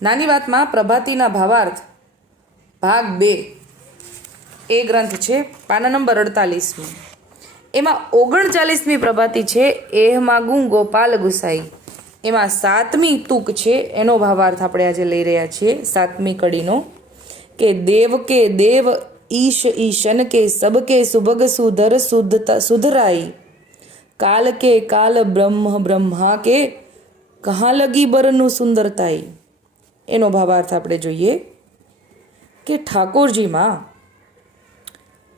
નાની વાતમાં પ્રભાતીના ભાવાર્થ ભાગ 2 એ ગ્રંથ છે, પાના નંબર 48. એમાં 39મી પ્રભાતી છે, એહ માગું ગોપાલ ગુસાઈ. એમાં 7મી તુક છે, એનો ભાવાર્થ આપણે આજે લઈ રહ્યા છીએ, 7મી કડીનો, કે દેવ કે દેવ ઈશ ઈશન કે સબ કે સુભગ સુધર સુધરાઈ, કાલ કે કાલ બ્રહ્મ બ્રહ્મા કે કહાં લગી બરનું સુંદરતાઈ. એનો ભાવાર્થ આપણે જોઈએ કે ઠાકોરજીમાં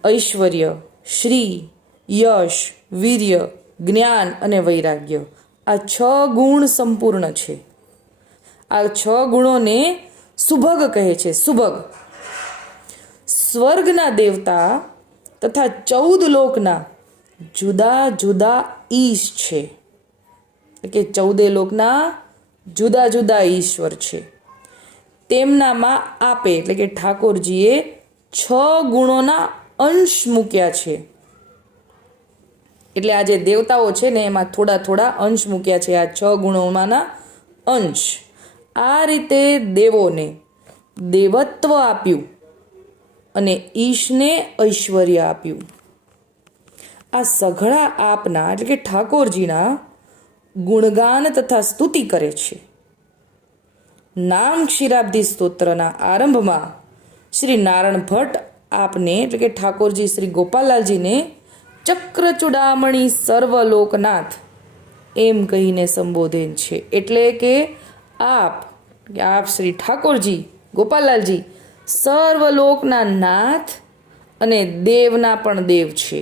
ઐશ્વર્ય, શ્રી, યશ, વીર્ય, જ્ઞાન અને વૈરાગ્ય આ 6 ગુણ સંપૂર્ણ છે. આ 6 ગુણોને સુભગ કહે છે. સુભગ સ્વર્ગના દેવતા તથા 14 લોકના જુદા જુદા ઈશ છે, કે 14 લોકના જુદા જુદા ઈશ્વર છે. તેમનામાં આપે એટલે કે ઠાકોરજીએ 6 ગુણોના અંશ મૂક્યા છે. એટલે આ જે દેવતાઓ છે ને એમાં થોડા થોડા અંશ મૂક્યા છે, આ 6 ગુણોમાંના અંશ. આ રીતે દેવોને દેવત્વ આપ્યું અને ઈશને ઐશ્વર્ય આપ્યું. આ સઘળા આપના એટલે કે ઠાકોરજીના ગુણગાન તથા સ્તુતિ કરે છે. નામ ક્ષીરાબ્દી સ્તોત્રના આરંભમાં શ્રી નારાયણ ભટ્ટ આપને એટલે કે ઠાકોરજી શ્રી ગોપાલલાલજીને ચક્રચૂડામણી સર્વલોકનાથ એમ કહીને સંબોધન છે. એટલે કે આપ શ્રી ઠાકોરજી ગોપાલલાલજી સર્વલોકના નાથ અને દેવના પણ દેવ છે.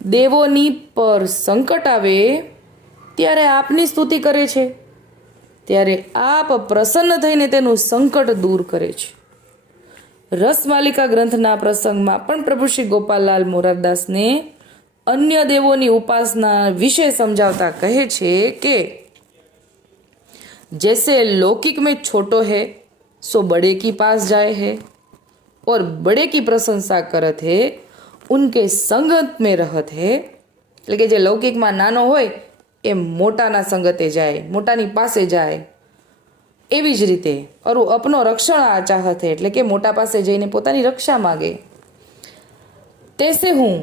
દેવોની પર સંકટ આવે ત્યારે આપની સ્તુતિ કરે છે, ત્યારે આપ પ્રસન્ન થઈને તેનું સંકટ દૂર કરે છે. રસમાલિકા ગ્રંથના પ્રસંગમાં પણ પ્રભુ શ્રી ગોપાલલાલ મોરારદાસને અન્ય દેવોની ઉપાસના વિશે સમજાવતા કહે છે કે जैसे लौकिक में छोटो है सो बड़े की पास जाए है और बड़े की प्रशंसा करत है उनके संगत में रहत है. એટલે કે જે લૌકિકમાં નાનો હોય એ મોટાના સંગતે જાય, મોટાની પાસે જાય. એવી જ રીતે અરુ અપનો રક્ષણ આ ચાહત હે એટલે કે મોટા પાસે જઈને પોતાની રક્ષા માગે. તૈસે હું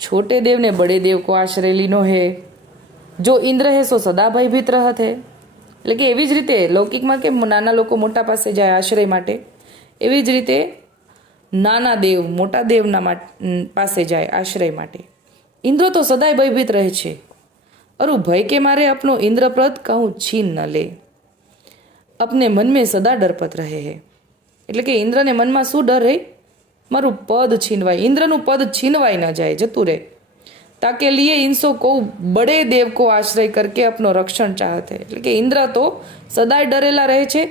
છોટે દેવ ને બડે દેવ કો આશ્રય લીનો હે, જો ઇન્દ્ર હે સો સદા ભયભીત રહત હે. એટલે કે એવી જ રીતે લૌકિકમાં કે નાના લોકો મોટા પાસે જાય આશ્રય માટે, એવી જ રીતે નાના દેવ મોટા દેવના પાસે જાય આશ્રય માટે. ઇન્દ્ર તો સદાય ભયભીત રહે છે, અરુ ભય કે મારે અપનો ઇન્દ્રપ્રદ કહું છીન ન લે, अपने मन में सदा डरपत रहे है. એટલે કે ઇન્દ્રને મનમાં શું ડર રહે? મારું પદ છીનવાય, ઇન્દ્રનું પદ છીનવાય ન જાય, જતું રહે. તાકે લીએ ઇન્સો કો બડે દેવ કો આશ્રય કરકે અપનો રક્ષણ ચાહત હે. એટલે કે ઇન્દ્ર તો સદાય ડરેલા રહે છે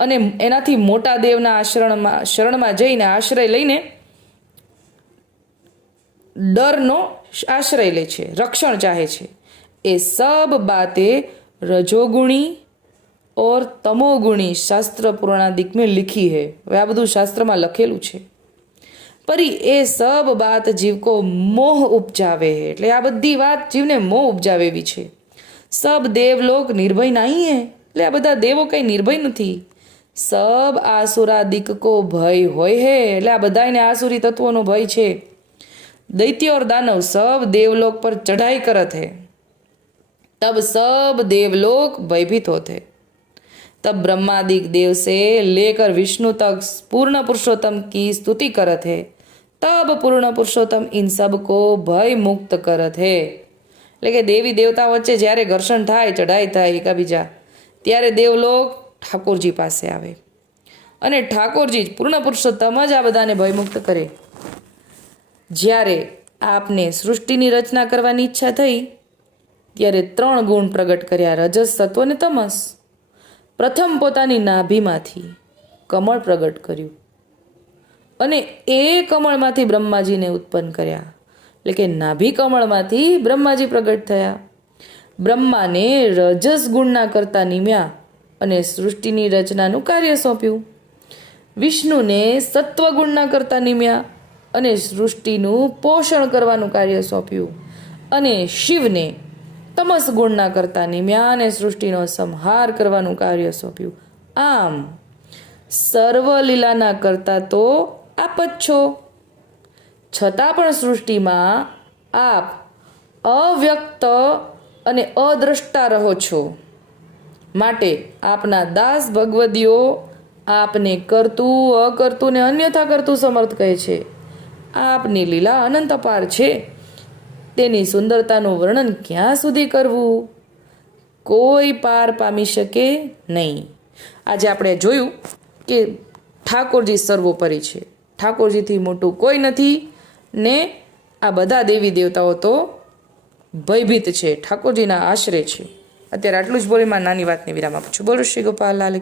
અને એનાથી મોટા દેવના શરણમાં જઈને આશ્રય લઈને ડરનો આશ્રય લે છે, રક્ષણ ચાહે છે. એ સબ બાતે રજોગુણી और तमोगुणी शास्त्र पुराणादिक में लिखी है. હવે આ બધું શાસ્ત્રમાં લખેલું છે. પરી એ સબ બાત જીવ કો મોહ ઉપજાવે है. એટલે આ બધી વાત જીવને મોહ ઉપજાવે એવી છે. સબ દેવલોક નિર્ભય નહીં હે. એટલે આ બધા દેવો કઈ નિર્ભય નથી. સબ આસુરાદિક કો ભય હોય હે. એટલે આ બધાને આસુરી તત્વોનો ભય છે. दैत्य और दानव सब देवलोक पर चढ़ाई करत है, तब सब देवलोक भयभीत होते. तब ब्रह्मादिक देव से लेकर विष्णु तक पूर्ण पुरुषोत्तम की स्तुति करत है. तब पूर्ण पुरुषोत्तम इन सब को भय मुक्त करत है. એટલે કે દેવી દેવતા વચ્ચે જ્યારે ઘર્ષણ થાય, ચઢાઈ થાય એકાબીજા, ત્યારે દેવલોક ઠાકોરજી પાસે આવે અને ઠાકોરજી જ પૂર્ણ પુરુષોત્તમ જ આ બધાને ભયમુક્ત કરે. જ્યારે આપને સૃષ્ટિની રચના કરવાની ઈચ્છા થઈ ત્યારે 3 ગુણ પ્રગટ કર્યા, રજસ, સત્વ અને તમસ. પ્રથમ પોતાની નાભીમાંથી કમળ પ્રગટ કર્યું અને એ કમળમાંથી બ્રહ્માજીને ઉત્પન્ન કર્યા. એટલે કે નાભી કમળમાંથી બ્રહ્માજી પ્રગટ થયા. બ્રહ્માને રજસ ગુણના કરતા નિમ્યા અને સૃષ્ટિની રચનાનું કાર્ય સોંપ્યું. વિષ્ણુને સત્વ ગુણના કરતા નિમ્યા અને સૃષ્ટિનું પોષણ કરવાનું કાર્ય સોંપ્યું. અને શિવને તમસ ગુણના કરતા નિમ્યા અને સૃષ્ટિનો સંહાર કરવાનું કાર્ય સોંપ્યું. આમ સર્વ લીલાના કરતા તો આપ જ છો, છતાં પણ સૃષ્ટિમાં આપ અવ્યક્ત અને અદ્રષ્ટા રહો છો. માટે આપના દાસ ભગવદીઓ આપને કરતું અકર્તું ને અન્યથા કરતું સમર્થ કહે છે. આપની લીલા અનંત અપાર છે, તેની સુંદરતાનું વર્ણન ક્યાં સુધી કરવું? કોઈ પાર પામી શકે નહીં. આજે આપણે જોયું કે ઠાકોરજી સર્વોપરી છે, ઠાકોરજીથી મોટું કોઈ નથી ને આ બધા દેવી દેવતાઓ તો ભયભીત છે, ઠાકોરજીના આશરે છે. અત્યારે આટલું જ બોલી નાની વાતને વિરામ આપું છું. બોલો શ્રી ગોપાલ લાલ.